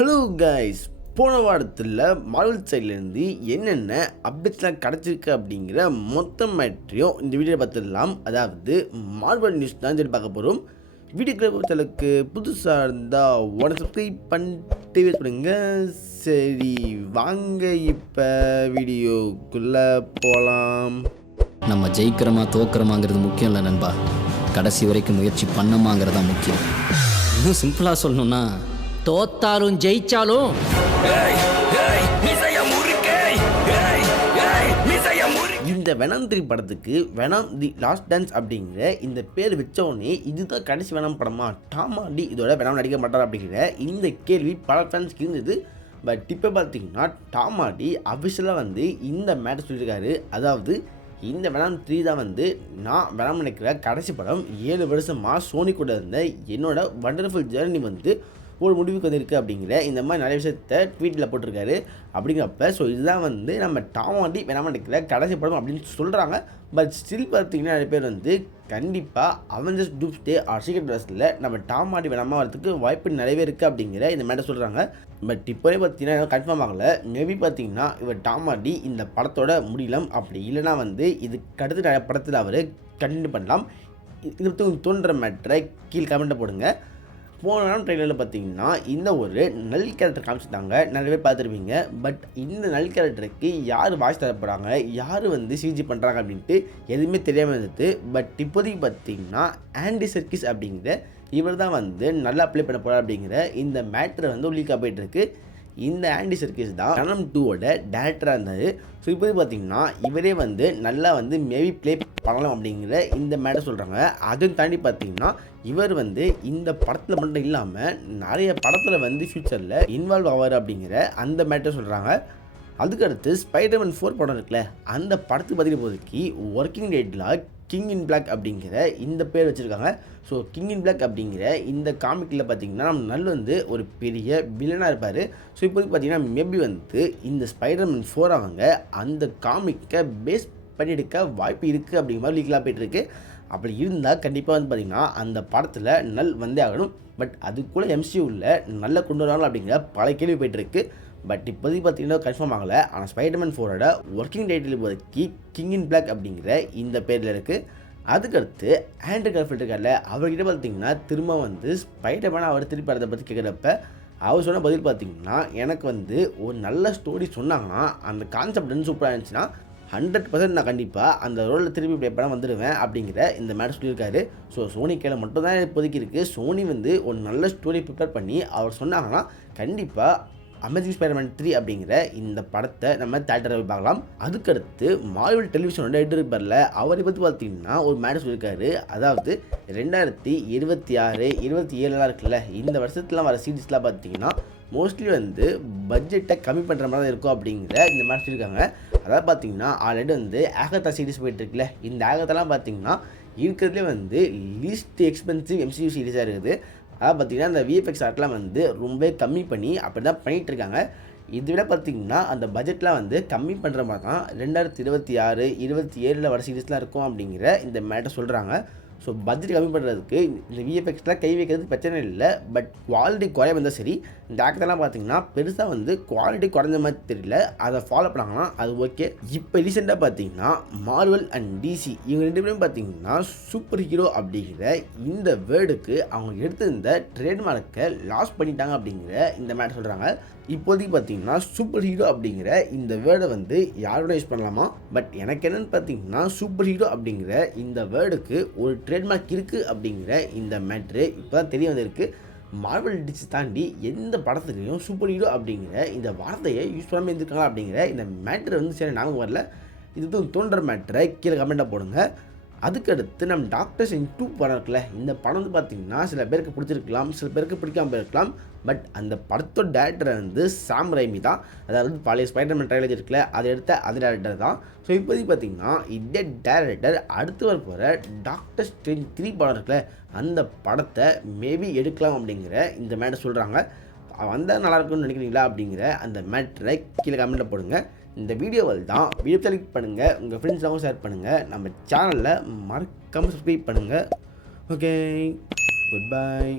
Hello guys, போன வாரத்தில் Marvel சைட்லேருந்து என்னென்ன அப்டேட்ஸ்லாம் கிடச்சிருக்கு அப்படிங்கிற மொத்த மேட்ரையும் இந்த வீடியோ பார்த்துடலாம். அதாவது மார்வல் நியூஸ் தான் சரி பார்க்க போகிறோம். வீடியோக்குள்ள பொறுத்தளவுக்கு புதுசாக இருந்தால் உடனே சப்ஸ்கிரைப் பண்ணிட்டு பண்ணுங்க. சரி வாங்க இப்போ வீடியோக்குள்ளே போகலாம். நம்ம ஜெயிக்கிறோமா தோக்கிறோமாங்கிறது முக்கியம் இல்லை நண்பா, கடைசி வரைக்கும் முயற்சி பண்ணமாங்கிறது தான் முக்கியம். இன்னும் சிம்பிளாக சொல்லணும்னா, தோத்தாலும் ஜெயிச்சாலும் இந்த வெனம் 3 படத்துக்கு வெனம் தி லாஸ்ட் டான்ஸ் அப்படிங்கிற இந்த பேர் வச்சோடனே இதுதான் கடைசி வெனம் படமா, டாம் ஹார்டி இதோட வெனம் நடிக்க மாட்டார் அப்படிங்கிற இந்த கேள்வி பல ஃபேன்ஸ்க்கு இருந்தது. பட் இப்போ பார்த்தீங்கன்னா டாம் ஹார்டி அஃபிஷியலாக இந்த மேட்டர் சொல்லியிருக்காரு. அதாவது இந்த வெனம் 3 தான் நான் வெனம் நினைக்கிற கடைசி படம். 7 வருஷமாக சோனி கூட இருந்த என்னோட வண்டர்ஃபுல் ஜேர்னி ஒரு முடிவுக்கு வந்திருக்கு அப்படிங்கிற இந்த மாதிரி நிறைய விஷயத்த ட்வீட்டில் போட்டிருக்காரு. அப்படிங்கிறப்ப இதுதான் நம்ம டாம் ஹார்டி வெனம் நினைக்கிற கடைசி படம் அப்படின்னு சொல்கிறாங்க. பட் ஸ்டில் பார்த்தீங்கன்னா நிறைய பேர் கண்டிப்பாக அவெஞ்சர்ஸ் டூம்ஸ்டே ஆர் சீக்ரெட் வார்ஸில் நம்ம டாம் ஹார்டி வெனமாக வரதுக்கு வாய்ப்பு நிறையவே இருக்குது அப்படிங்கிற இந்த மேட்டர் சொல்கிறாங்க. பட் இப்போவே பார்த்தீங்கன்னா கன்ஃபார்ம் ஆகலை. மேபி பார்த்தீங்கன்னா இவர் டாம் ஹார்டி இந்த படத்தோட முடியலாம், அப்படி இல்லைனா இதுக்கு அடுத்து நிறைய படத்தில் அவர் கண்டினியூ பண்ணலாம். இது பற்றி தோன்ற மேட்டரை கீழே கமெண்ட்டை போடுங்க. போன ட்ரெயிலரில் பார்த்தீங்கன்னா இந்த ஒரு நல் கேரக்டர் காமிச்சிட்டாங்க, நிறைய பேர் பார்த்துருப்பீங்க. பட் இந்த நல் கேரக்டருக்கு யார் வாய்ஸ் தரப்படுறாங்க, யார் சிஜி பண்ணுறாங்க அப்படின்ட்டு எதுவுமே தெரியாமல் இருந்தது. பட் இப்போதைக்கு பார்த்தீங்கன்னா ஆண்டி சர்க்கிஸ் அப்படிங்கிற இவர் தான் நல்லா அப்ளை பண்ண போகிறார் அப்படிங்கிற இந்த மேட்ரு லீக்காக போயிட்டுருக்கு. இந்த ஆண்டி சர்க்கிஸ் தான் வெனம் 2ஓட டேரக்டராக இருந்தார். ஸோ இப்போது பார்த்தீங்கன்னா இவரே நல்லா மேபி ப்ளே பண்ணலாம் அப்படிங்கிற இந்த மேட்டர் சொல்கிறாங்க. அதுவும் தாண்டி பார்த்தீங்கன்னா இவர் இந்த படத்தில் மட்டும் இல்லாமல் நிறைய படத்தில் ஃப்யூச்சரில் இன்வால்வ் ஆவார் அப்படிங்கிற அந்த மேட்டர் சொல்கிறாங்க. அதுக்கடுத்து ஸ்பைடர்மேன் 4 படம் இருக்குல்ல, அந்த படத்துக்கு பார்த்தீங்கன்னா இப்போதைக்கு ஒர்க்கிங் டேட்டில் கிங் இன் பிளாக் அப்படிங்கிற இந்த பேர் வச்சுருக்காங்க. ஸோ கிங் இன் பிளாக் அப்படிங்கிற இந்த காமிக்கில் பார்த்தீங்கன்னா நம்ம ஒரு பெரிய வில்லனாக இருப்பார். ஸோ இப்போதைக்கு பார்த்தீங்கன்னா மேபி இந்த ஸ்பைடர்மேன் 4 அவங்க அந்த காமிக்கை பேஸ் பண்ணி எடுக்க வாய்ப்பு இருக்குது அப்படிங்கிற மாதிரி லீக்கெலாம் போய்ட்டுருக்கு. அப்படி இருந்தால் கண்டிப்பாக பார்த்தீங்கன்னா அந்த படத்தில் நல் வந்தே ஆகணும். பட் அதுக்குள்ளே எம்சியூவில் நல்லா கொண்டு வரணும் அப்படிங்கிற பல கேள்வி போய்ட்டுருக்கு. பட் இப்போதைக்கு பார்த்தீங்கன்னா கன்ஃபார்ம் ஆகலை. ஆனால் ஸ்பைடர்மேன் 4ஓட ஒர்க்கிங் டைட்டில் இப்போதைக்கு கிங் இன் பிளாக் அப்படிங்கிற இந்த பேரில் இருக்குது. அதுக்கடுத்து ஆண்ட்ரூ கார்ஃபீல்ட் இருக்கார்ல, அவர்கிட்ட பார்த்தீங்கன்னா திரும்ப ஸ்பைடர்மேன் அவர் திருப்பி அதை பற்றி கேட்குறப்ப அவர் சொன்ன பதில் பார்த்தீங்கன்னா எனக்கு ஒரு நல்ல ஸ்டோரி சொன்னாங்கன்னா அந்த கான்செப்ட் சூப்பராக இருந்துச்சுன்னா 100% நான் கண்டிப்பாக அந்த ரோலில் திருப்பி ப்ளே பண்ண வந்துடுவேன் அப்படிங்கிற இந்த மேட்டர் சொல்லியிருக்காரு. ஸோ சோனி கையில் மட்டும் தான் இப்போதைக்கு இருக்குது. சோனி ஒரு நல்ல ஸ்டோரி ப்ரிப்பேர் பண்ணி அவர் சொன்னாங்கன்னா கண்டிப்பாக அமேசிங் ஸ்பைடர்மேன் 3 அப்படிங்கிற இந்த படத்தை நம்ம தேட்டரில் பார்க்கலாம். அதுக்கடுத்து மார்வல் டெலிவிஷனோட எடிட்டர் பேரில் அவரை பற்றி பார்த்தீங்கன்னா ஒரு மேட்டர் சொல்லியிருக்காரு. அதாவது 2026, 27 இருக்குல்ல, இந்த வருஷத்துலாம் வர சீரீஸ்லாம் பார்த்தீங்கன்னா மோஸ்ட்லி பட்ஜெட்டை கம்மி பண்ணுற மாதிரி தான் இருக்கும் அப்படிங்கிற இந்த மாதிரி சொல்லியிருக்காங்க. அதாவது பார்த்தீங்கன்னா ஆல்ரெடி ஆகத்தா சீரீஸ் போயிட்டுருக்குல்ல, இந்த ஆகத்தாலாம் பார்த்தீங்கன்னா இருக்கிறதுலே லீஸ்ட் எக்ஸ்பென்சிவ் MCU சீரீஸாக இருக்குது. அதாவது பார்த்தீங்கன்னா அந்த விஎஃப்எக்ஸ் ஆர்ட்லாம் ரொம்ப கம்மி பண்ணி அப்படி தான் பண்ணிகிட்ருக்காங்க. இதை விட பார்த்திங்கன்னா அந்த பட்ஜெட்லாம் கம்மி பண்ணுற மாதிரி தான் 2026, 27 வர சீரீஸ்லாம் இருக்கும் அப்படிங்கிற இந்த மேட்டர் சொல்கிறாங்க. ஸோ பட்ஜெட் கம்மி பண்ணுறதுக்கு இந்த விஎஃப்எக்ஸ்லாம் கை வைக்கிறதுக்கு பிரச்சனை இல்லை. பட் குவாலிட்டி குறைய வந்தால் சரி. இந்த ஆக்டர்லாம் பார்த்தீங்கன்னா பெருசாக குவாலிட்டி குறைஞ்ச மாதிரி தெரியல, அதை ஃபாலோ பண்ணாங்கன்னா அது ஓகே. இப்போ ரீசெண்டாக பார்த்தீங்கன்னா மார்வல் அண்ட் டிசி இவங்க 2 பேரும் பார்த்தீங்கன்னா சூப்பர் ஹீரோ அப்படிங்கிற இந்த வேர்டுக்கு அவங்க எடுத்திருந்த ட்ரேட்மார்க்கை லாஸ் பண்ணிட்டாங்க அப்படிங்கிற இந்த மேட்டர் சொல்கிறாங்க. இப்போதைக்கு பார்த்தீங்கன்னா சூப்பர் ஹீரோ அப்படிங்கிற இந்த வேர்டை யாரோட யூஸ் பண்ணலாமா? பட் எனக்கு என்னென்னு பார்த்தீங்கன்னா சூப்பர் ஹீரோ அப்படிங்கிற இந்த வேர்டுக்கு ஒரு ட்ரேட்மார்க் இருக்குது அப்படிங்கிற இந்த மேட்ரு இப்போ தான் தெரிய வந்திருக்கு. மார்வல் டிசி தாண்டி எந்த படத்துலையும் சூப்பர் ஹீரோ அப்படிங்கிற இந்த வார்த்தையை யூஸ் பண்ணாமல் இருந்திருக்காங்க அப்படிங்கிற இந்த மேட்ரு சரி நாங்கள் வரல. இது தோன்ற மேட்ரை கீழே கமெண்ட்டாக போடுங்க. அதுக்கடுத்து நம்ம டாக்டர் ஸ்ட்ரேஞ்ச் 2 படம் இருக்குல்ல, இந்த படம் பார்த்தீங்கன்னா சில பேருக்கு பிடிச்சிருக்கலாம், சில பேருக்கு பிடிக்காமல் போயிருக்கலாம். பட் அந்த படத்தோட டேரக்டர் சாம் ரைமி தான். அதாவது பழைய ஸ்பைடர்மேன் ட்ரைலர் இருக்குல்ல, அதை எடுத்த அது டேரக்டர் தான். ஸோ இப்போதைக்கு பார்த்தீங்கன்னா இதே டேரக்டர் அடுத்து வர போகிற டாக்டர் ஸ்ட்ரேஞ்ச் 3 படம் இருக்குல்ல, அந்த படத்தை மேபி எடுக்கலாம் அப்படிங்கிற இந்த மேட்டர் சொல்கிறாங்க. வந்தால் நல்லாயிருக்கும்னு நினைக்கிறீங்களா அப்படிங்கிற அந்த மேட்டரை கீழே கமெண்ட்டில் போடுங்க. இந்த வீடியோவில் தான் வீடியோ கிளிக் பண்ணுங்கள், உங்கள் ஃப்ரெண்ட்ஸ்லாம் ஷேர் பண்ணுங்கள், நம்ம சேனலில் மறக்காமல் சப்ஸ்கிரைப் பண்ணுங்கள். Okay, good bye.